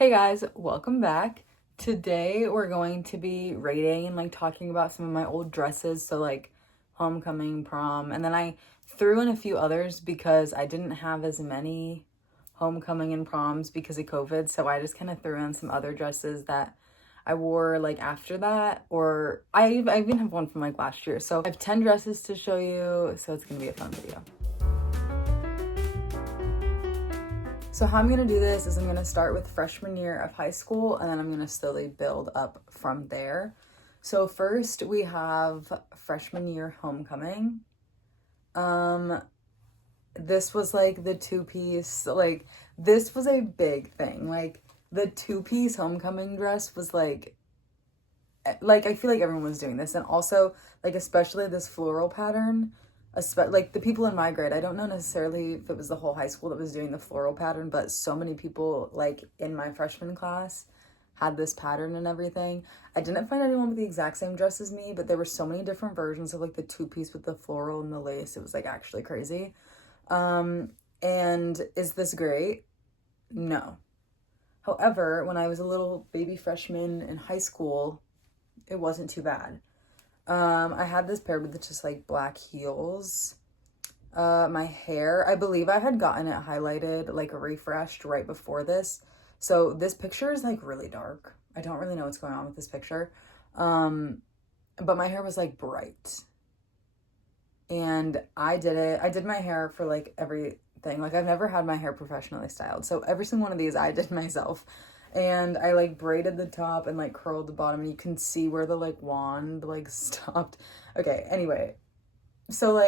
Hey guys, welcome back. Today we're going to be rating and talking about some of my old dresses, so homecoming, prom, and then I threw in a few others because I didn't have as many homecoming and proms because of COVID, so I just kind of threw in some other dresses that I wore after that, or I even have one from last year. So I have 10 dresses to show you, so it's gonna be a fun video. So how I'm going to do this is I'm going to start with freshman year of high school, and then I'm going to slowly build up from there. So first we have freshman year homecoming. This was the two-piece, this was a big thing. The two-piece homecoming dress was I feel like everyone was doing this, and also especially this floral pattern. The people in my grade, I don't know necessarily if it was the whole high school that was doing the floral pattern, but so many people in my freshman class had this pattern and everything. I didn't find anyone with the exact same dress as me, but there were so many different versions of the two-piece with the floral and the lace. It was actually crazy. And is this great? No. However, when I was a little baby freshman in high school, it wasn't too bad. I had this pair with just black heels. My hair, I believe I had gotten it highlighted, refreshed right before this. So this picture is really dark. I don't really know what's going on with this picture. But my hair was bright. And I did my hair for everything. I've never had my hair professionally styled. So every single one of these I did myself. And I braided the top and curled the bottom, and you can see where the wand stopped. Okay, anyway. So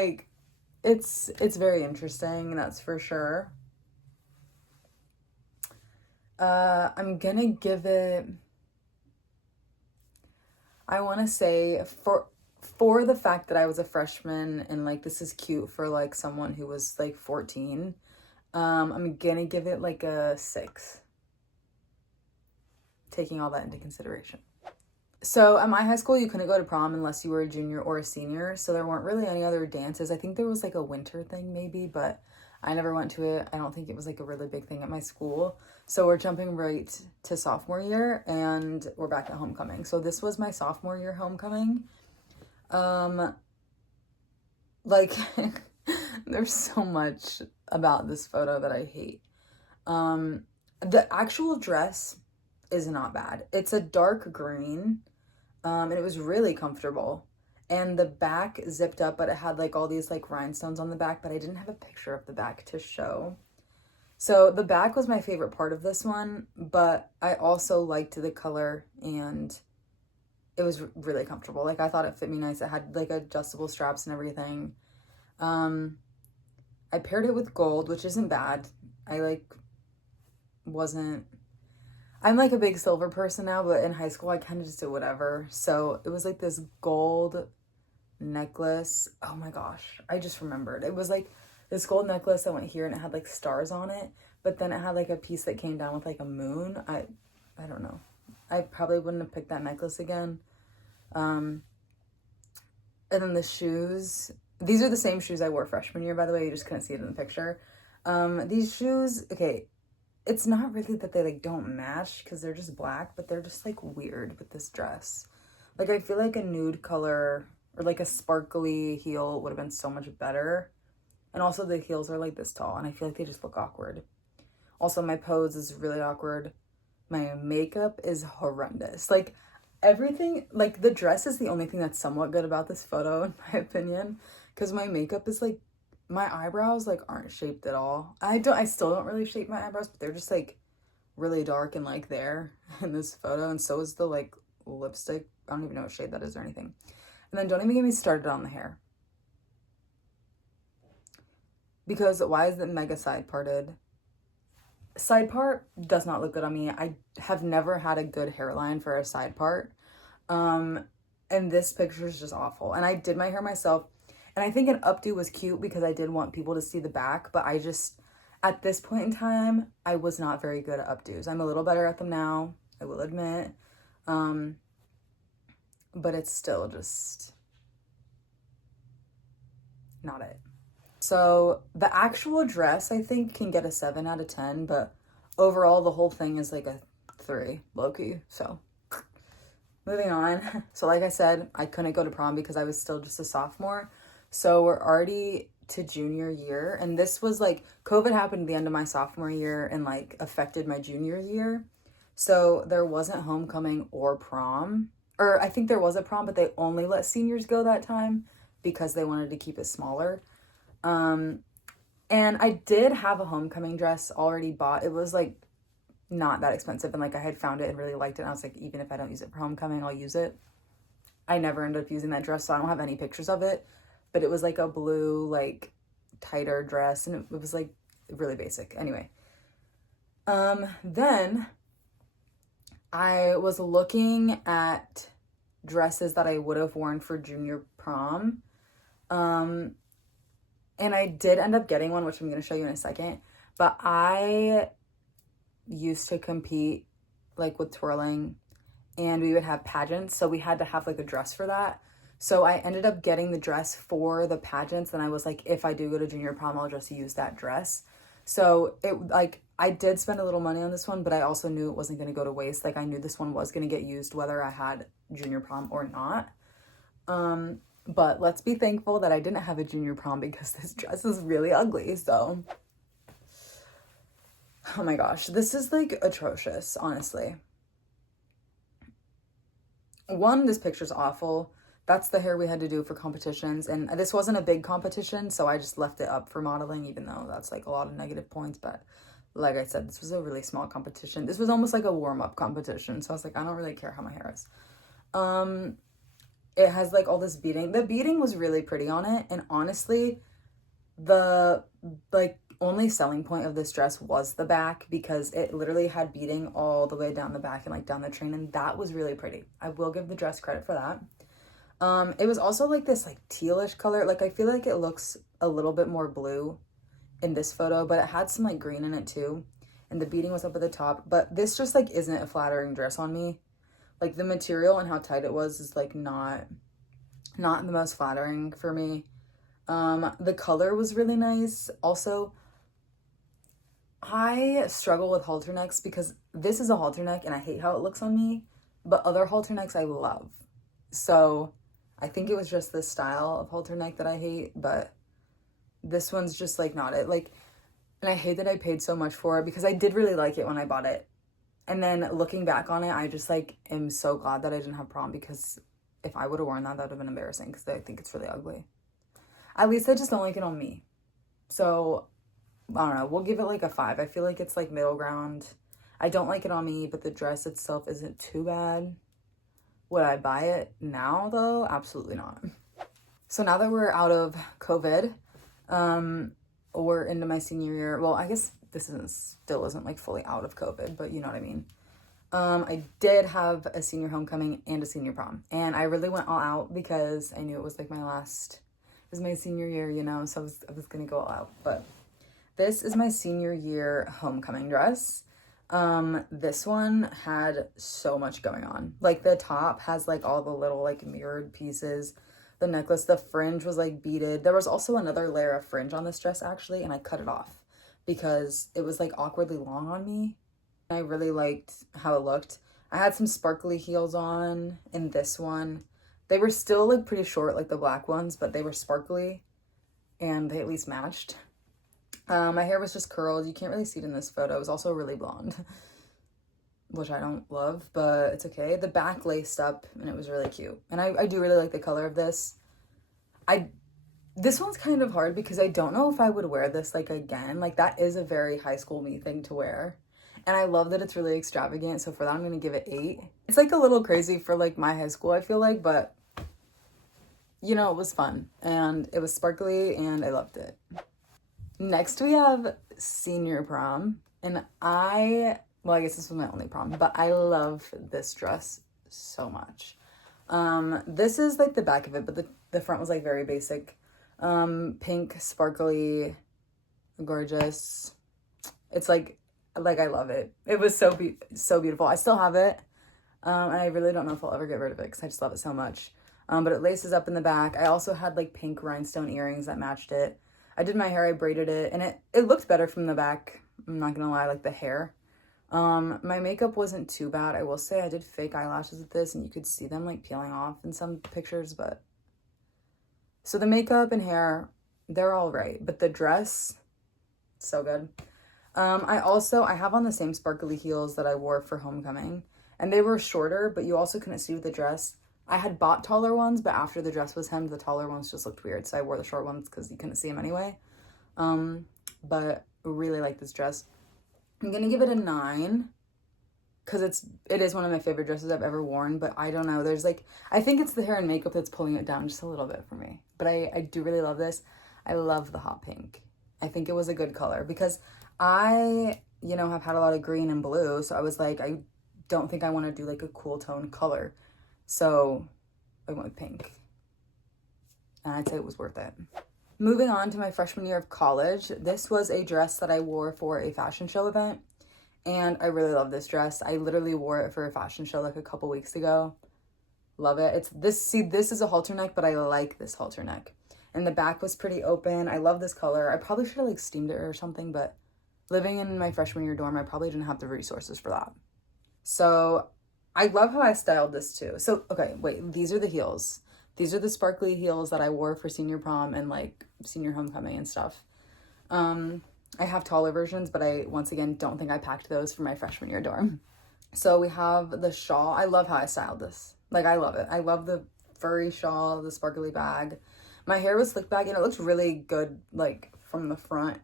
it's very interesting, that's for sure. I'm gonna give it, I want to say for the fact that I was a freshman and this is cute for someone who was 14. I'm gonna give it a 6. Taking all that into consideration. So at my high school, you couldn't go to prom unless you were a junior or a senior, so there weren't really any other dances. I think there was a winter thing maybe, but I never went to it. I don't think it was a really big thing at my school. So we're jumping right to sophomore year, and we're back at homecoming. So this was my sophomore year homecoming. There's so much about this photo that I hate. The actual dress is not bad. It's a dark green, and it was really comfortable. And the back zipped up, but it had all these rhinestones on the back, but I didn't have a picture of the back to show. So the back was my favorite part of this one, but I also liked the color, and it was really comfortable. I thought it fit me nice. It had adjustable straps and everything. I paired it with gold, which isn't bad. I'm a big silver person now, but in high school I kind of just did whatever. So it was this gold necklace. Oh my gosh, I just remembered. It was this gold necklace that went here, and it had stars on it, but then it had a piece that came down with a moon. I don't know. I probably wouldn't have picked that necklace again. And then the shoes. These are the same shoes I wore freshman year, by the way. You just couldn't see it in the picture. These shoes, okay, it's not really that they don't match because they're just black, but they're just weird with this dress. I feel a nude color or a sparkly heel would have been so much better. And also the heels are this tall, and I feel they just look awkward. Also, my pose is really awkward. My makeup is horrendous. Everything, the dress is the only thing that's somewhat good about this photo, in my opinion, because my makeup is my eyebrows aren't shaped at all. I still don't really shape my eyebrows, but they're just really dark and there in this photo. And so is the lipstick. I don't even know what shade that is or anything. And then don't even get me started on the hair, because why is it mega side parted? Side part does not look good on me. I have never had a good hairline for a side part. And this picture is just awful. And I did my hair myself. And I think an updo was cute because I did want people to see the back, but at this point in time, I was not very good at updos. I'm a little better at them now, I will admit. But it's still just not it. So the actual dress, I think, can get a 7 out of 10, but overall, the whole thing is a 3, low-key. So moving on. So like I said, I couldn't go to prom because I was still just a sophomore. So we're already to junior year. And this was like, COVID happened at the end of my sophomore year and like affected my junior year. So there wasn't homecoming or prom. Or I think there was a prom, but they only let seniors go that time because they wanted to keep it smaller. And I did have a homecoming dress already bought. It was like not that expensive, and like I had found it and really liked it, and I was like, even if I don't use it for homecoming, I'll use it. I never ended up using that dress, so I don't have any pictures of it, but it was like a blue, like tighter dress, and it was like really basic. Anyway, then I was looking at dresses that I would have worn for junior prom, and I did end up getting one, which I'm going to show you in a second, but I used to compete like with twirling, and we would have pageants, so we had to have like a dress for that. So I ended up getting the dress for the pageants, and I was like, if I do go to junior prom, I'll just use that dress. So it like, I did spend a little money on this one, but I also knew it wasn't going to go to waste. Like I knew this one was going to get used whether I had junior prom or not. But let's be thankful that I didn't have a junior prom because this dress is really ugly. So, oh my gosh, this is like atrocious, honestly. One, this picture's awful. That's the hair we had to do for competitions, and this wasn't a big competition, so I just left it up for modeling, even though that's like a lot of negative points. But like I said, this was a really small competition. This was almost like a warm-up competition, so I was like, I don't really care how my hair is. It has like all this beading. The beading was really pretty on it, and honestly, the like only selling point of this dress was the back, because it literally had beading all the way down the back and like down the train, and that was really pretty. I will give the dress credit for that. It was also like this like tealish color. Like I feel like it looks a little bit more blue in this photo, but it had some like green in it too. And the beading was up at the top, but this just like isn't a flattering dress on me. Like the material and how tight it was is like not the most flattering for me. The color was really nice. Also, I struggle with halter necks because this is a halter neck and I hate how it looks on me, but other halter necks I love. So I think it was just this style of halter neck that I hate, but this one's just like not it. Like, and I hate that I paid so much for it because I did really like it when I bought it. And then looking back on it, I just like am so glad that I didn't have prom, because if I would have worn that, that would have been embarrassing because I think it's really ugly. At least I just don't like it on me. So I don't know, we'll give it like a 5. I feel like it's like middle ground. I don't like it on me, but the dress itself isn't too bad. Would I buy it now though? Absolutely not. So now that we're out of COVID, we're into my senior year. Well, I guess this still isn't like fully out of COVID, but you know what I mean. I did have a senior homecoming and a senior prom, and I really went all out because I knew it was like it was my senior year, you know, so I was gonna go all out. But this is my senior year homecoming dress. This one had so much going on. Like the top has like all the little like mirrored pieces. The necklace, the fringe was like beaded. There was also another layer of fringe on this dress actually, and I cut it off because it was like awkwardly long on me. I really liked how it looked. I had some sparkly heels on in this one. They were still like pretty short like the black ones, but they were sparkly and they at least matched. My hair was just curled. You can't really see it in this photo. It was also really blonde, which I don't love, but it's okay. The back laced up and it was really cute. And I do really like the color of this. This one's kind of hard because I don't know if I would wear this like again. Like that is a very high school me thing to wear. And I love that it's really extravagant. So for that, I'm going to give it 8. It's like a little crazy for like my high school, I feel like, but you know, it was fun and it was sparkly and I loved it. Next we have senior prom, and I guess this was my only prom, but I love this dress so much. This is like the back of it, but the front was like very basic. Pink, sparkly, gorgeous. It's like I love it. It was so beautiful. I still have it. And I really don't know if I'll ever get rid of it because I just love it so much. But it laces up in the back. I also had like pink rhinestone earrings that matched it. I did my hair, I braided it, and it looked better from the back. I'm not gonna lie, like the hair. My makeup wasn't too bad. I will say I did fake eyelashes with this, and you could see them like peeling off in some pictures, but so the makeup and hair, they're all right, but the dress, so good. I have on the same sparkly heels that I wore for homecoming, and they were shorter, but you also couldn't see with the dress. I had bought taller ones, but after the dress was hemmed, the taller ones just looked weird, so I wore the short ones because you couldn't see them anyway. But really like this dress. I'm gonna give it a 9 because it is one of my favorite dresses I've ever worn, but I don't know. There's like, I think it's the hair and makeup that's pulling it down just a little bit for me. But I do really love this. I love the hot pink. I think it was a good color because I, have had a lot of green and blue. So I was like, I don't think I want to do like a cool tone color. So I went with pink. And I'd say it was worth it. Moving on to my freshman year of college, this was a dress that I wore for a fashion show event. And I really love this dress. I literally wore it for a fashion show like a couple weeks ago. Love it. This is a halter neck, but I like this halter neck. And the back was pretty open. I love this color. I probably should have like steamed it or something, but living in my freshman year dorm, I probably didn't have the resources for that. So I love how I styled this too. So, okay, wait, these are the heels. These are the sparkly heels that I wore for senior prom and like senior homecoming and stuff. I have taller versions, but I, once again, don't think I packed those for my freshman year dorm. So we have the shawl. I love how I styled this. Like, I love it. I love the furry shawl, the sparkly bag. My hair was slick back and it looked really good, like, from the front.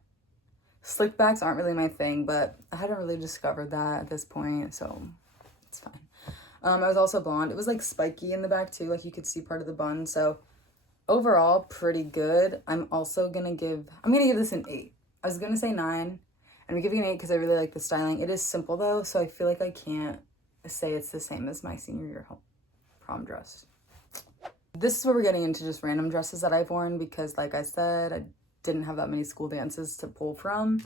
Slick backs aren't really my thing, but I hadn't really discovered that at this point, so it's fine. I was also blonde. It was, like, spiky in the back, too. Like, you could see part of the bun, so overall, pretty good. I'm gonna give this an 8. I was gonna say 9. I'm giving an 8 because I really like the styling. It is simple though, so I feel like I can't say it's the same as my senior year prom dress. This is where we're getting into just random dresses that I've worn because, like I said, I didn't have that many school dances to pull from.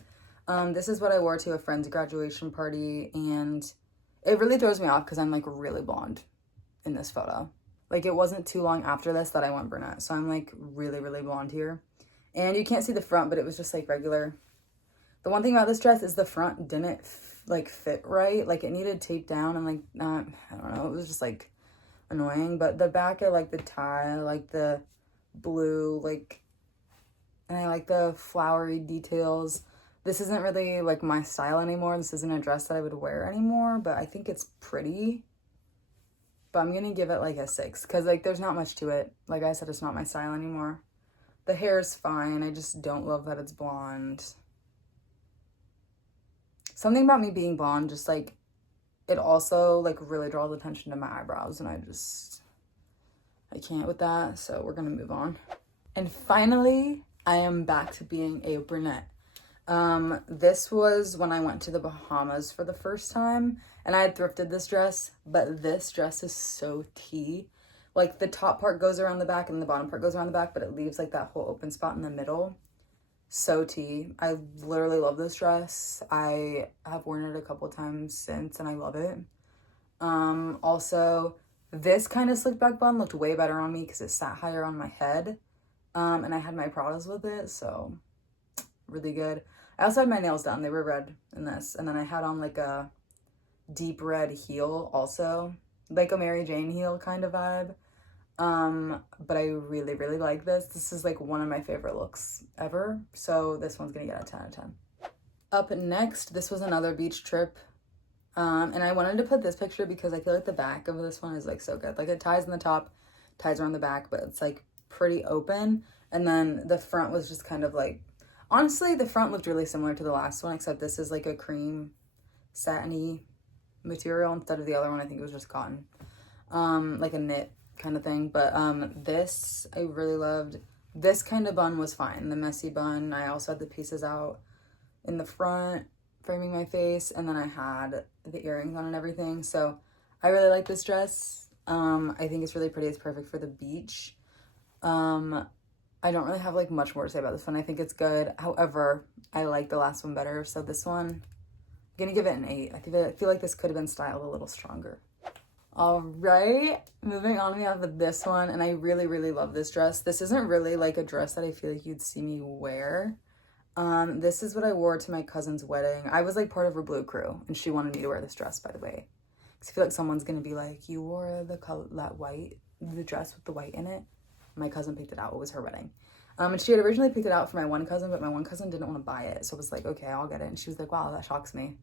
This is what I wore to a friend's graduation party, and it really throws me off because I'm like really blonde in this photo. Like, it wasn't too long after this that I went brunette, so I'm like really, really blonde here. And you can't see the front, but it was just like regular. The one thing about this dress is the front didn't like fit right. Like, it needed tape down and like not, I don't know, it was just like annoying. But the back, I like the tie, I like the blue, like, and I like the flowery details. This isn't really like my style anymore. This isn't a dress that I would wear anymore, but I think it's pretty. But I'm gonna give it like a 6 because like there's not much to it. Like I said, it's not my style anymore. The hair is fine. I just don't love that it's blonde. Something about me being blonde, just like, it also like really draws attention to my eyebrows, and I can't with that. So we're gonna move on. And finally, I am back to being a brunette. This was when I went to the Bahamas for the first time, and I had thrifted this dress, but this dress is so tea. Like, the top part goes around the back and the bottom part goes around the back, but it leaves like that whole open spot in the middle. So tea. I literally love this dress. I have worn it a couple times since and I love it. Also, this kind of slick back bun looked way better on me because it sat higher on my head. And I had my Pradas with it, so really good. I also had my nails done. They were red in this. And then I had on like a deep red heel also, like a Mary Jane heel kind of vibe. But I really, really like this. This is like one of my favorite looks ever. So this one's gonna get a 10 out of 10. Up next, this was another beach trip. And I wanted to put this picture because I feel like the back of this one is like so good. Like, it ties in the top, ties around the back, but it's like pretty open. And then the front was just kind of like, honestly, the front looked really similar to the last one, except this is like a cream satiny material instead of the other one. I think it was just cotton, like a knit kind of thing. But this I really loved. This kind of bun was fine, the messy bun. I also had the pieces out in the front framing my face, and then I had the earrings on and everything. So I really like this dress. I think it's really pretty. It's perfect for the beach. I don't really have like much more to say about this one. I think it's good. However, I like the last one better. So this one, I'm gonna give it an 8. I feel like this could have been styled a little stronger. All right, moving on, we have this one, and I really, really love this dress. This isn't really like a dress that I feel like you'd see me wear. This is what I wore to my cousin's wedding. I was like part of her blue crew, and she wanted me to wear this dress, by the way. Because I feel like someone's gonna be like, you wore the color, that white, the dress with the white in it. My cousin picked it out. It was her wedding. And she had originally picked it out for my one cousin, but my one cousin didn't want to buy it. So I was like, okay, I'll get it. And she was like, wow, that shocks me.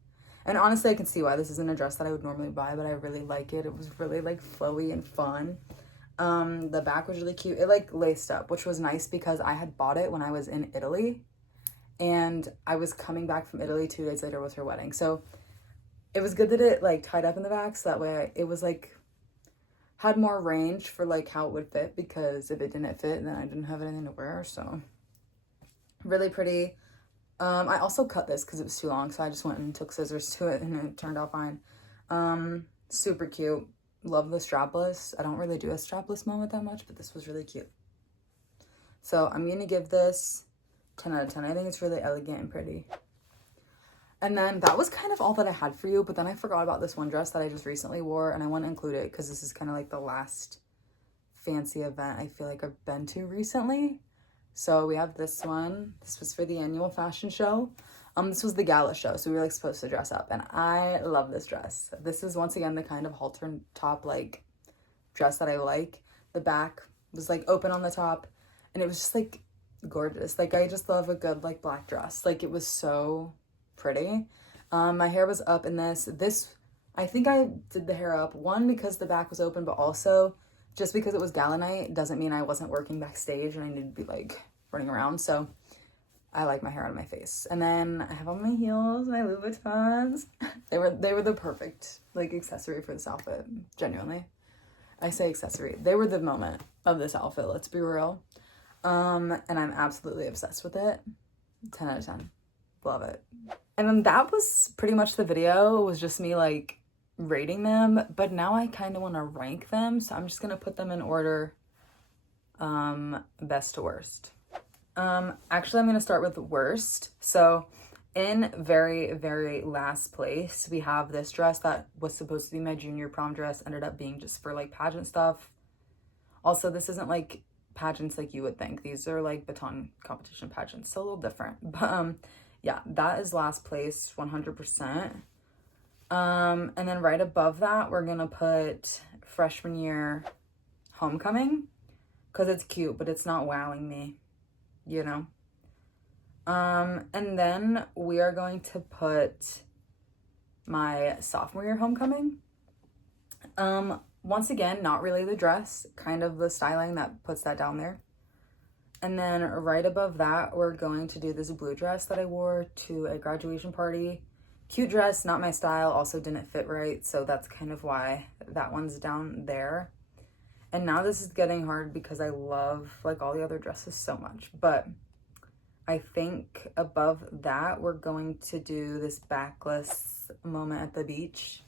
And honestly, I can see why. This isn't a dress that I would normally buy, but I really like it. It was really like flowy and fun. The back was really cute. It like laced up, which was nice because I had bought it when I was in Italy. And I was coming back from Italy 2 days later was her wedding. So it was good that it like tied up in the back. So that way it was like, had more range for like how it would fit, because if it didn't fit, then I didn't have anything to wear. So really pretty. I also cut this because it was too long, so I just went and took scissors to it and it turned out fine. Super cute. Love the strapless. I don't really do a strapless moment that much, but this was really cute. So I'm gonna give this 10 out of 10. I think it's really elegant and pretty. And then that was kind of all that I had for you, but then I forgot about this one dress that I just recently wore, and I want to include it because this is kind of like the last fancy event I feel like I've been to recently. So we have this one. This was for the annual fashion show. This was the gala show, so we were like supposed to dress up, and I love this dress. This is once again the kind of halter top like dress that I like. The back was like open on the top, and it was just like gorgeous. Like I just love a good like black dress. Like it was so pretty. My hair was up in this. I think I did the hair up, one because the back was open, but also just because it was gala night doesn't mean I wasn't working backstage and I needed to be like running around. So I like my hair out of my face. And then I have on my heels, my Louboutins. They were the perfect like accessory for this outfit. Genuinely, I say accessory. They were the moment of this outfit. Let's be real. And I'm absolutely obsessed with it. 10 out of 10. Love it. And then that was pretty much the video. It was just me like rating them, but now I kind of want to rank them, so I'm just gonna put them in order, best to worst. Actually I'm gonna start with worst. So in very, very last place, we have this dress that was supposed to be my junior prom dress, ended up being just for like pageant stuff. Also, this isn't like pageants like you would think. These are like baton competition pageants, so a little different. But yeah, that is last place 100%. And then right above that, we're gonna put freshman year homecoming because it's cute, but it's not wowing me, you know? And then we are going to put my sophomore year homecoming. Once again, not really the dress, kind of the styling that puts that down there. And then right above that, we're going to do this blue dress that I wore to a graduation party. Cute dress, not my style, also didn't fit right, so that's kind of why that one's down there. And now this is getting hard because I love like all the other dresses so much, but I think above that, we're going to do this backless moment at the beach.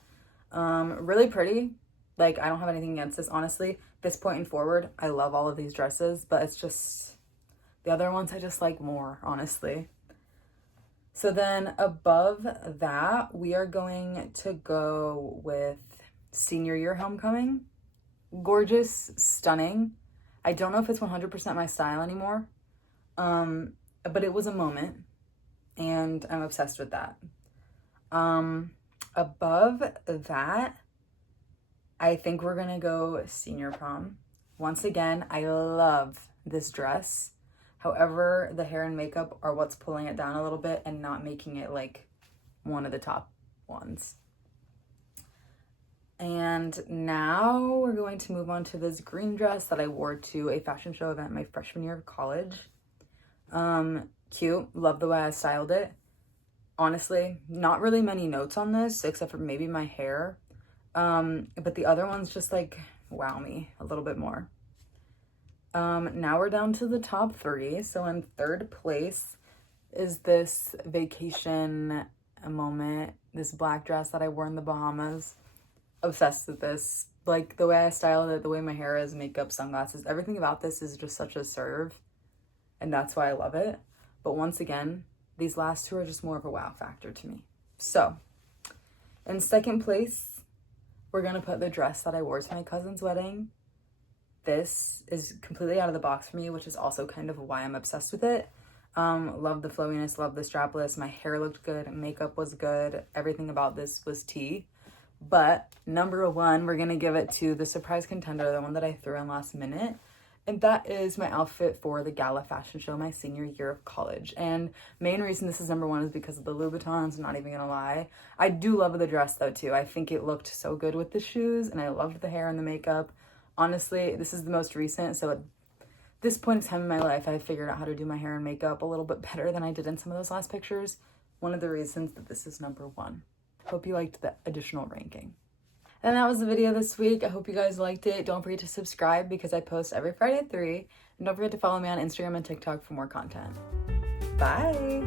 Really pretty. Like, I don't have anything against this, honestly. This point and forward, I love all of these dresses, but it's just the other ones I just like more, honestly. So then above that, we are going to go with senior year homecoming. Gorgeous, stunning. I don't know if it's 100% my style anymore, but it was a moment, and I'm obsessed with that. Above that, I think we're gonna go senior prom. Once again, I love this dress. However, the hair and makeup are what's pulling it down a little bit and not making it like one of the top ones. And now we're going to move on to this green dress that I wore to a fashion show event my freshman year of college. Cute, love the way I styled it. Honestly, not really many notes on this except for maybe my hair. But the other ones just like wow me a little bit more. Now we're down to the top 3. So in third place is this vacation moment, this black dress that I wore in the Bahamas. Obsessed with this. Like the way I styled it, the way my hair is, makeup, sunglasses, everything about this is just such a serve. And that's why I love it. But once again, these last 2 are just more of a wow factor to me. So in second place, we're gonna put the dress that I wore to my cousin's wedding. This is completely out of the box for me, which is also kind of why I'm obsessed with it. Love the flowiness, love the strapless. My hair looked good, makeup was good. Everything about this was tea. But number one, we're gonna give it to the surprise contender, the one that I threw in last minute. And that is my outfit for the gala fashion show my senior year of college. And main reason this is number one is because of the Louboutins, I'm not even gonna lie. I do love the dress though too. I think it looked so good with the shoes, and I loved the hair and the makeup. Honestly, this is the most recent, so at this point in time in my life, I figured out how to do my hair and makeup a little bit better than I did in some of those last pictures. One of the reasons that this is number one. Hope you liked the additional ranking. And that was the video this week. I hope you guys liked it. Don't forget to subscribe because I post every Friday at 3. And don't forget to follow me on Instagram and TikTok for more content. Bye!